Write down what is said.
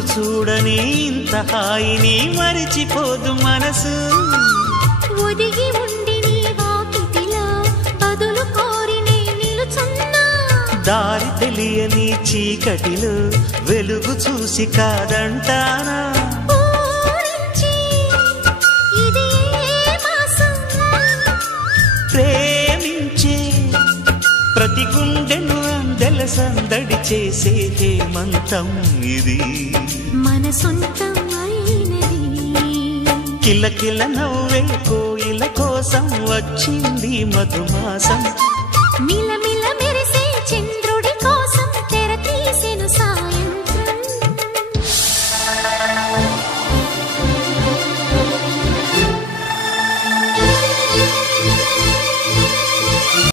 రోజు చూడని ఇంత హాయిని మరిచిపోదు మనసు ఒదిగి ఉండి నీ వాకిటిలో బదులు కోరి నే నిలుచున్నా దారి తెలియని చీకటిలో వెలుగు చూసి కాదంటానా ప్రేమించే ప్రతి గుండెను అందెల సందడి చేసే హేమంతం ఇది మన సొంతం అయినది కిలకిల నవ్వే కోయిల కోసం వచ్చింది మధుమాసం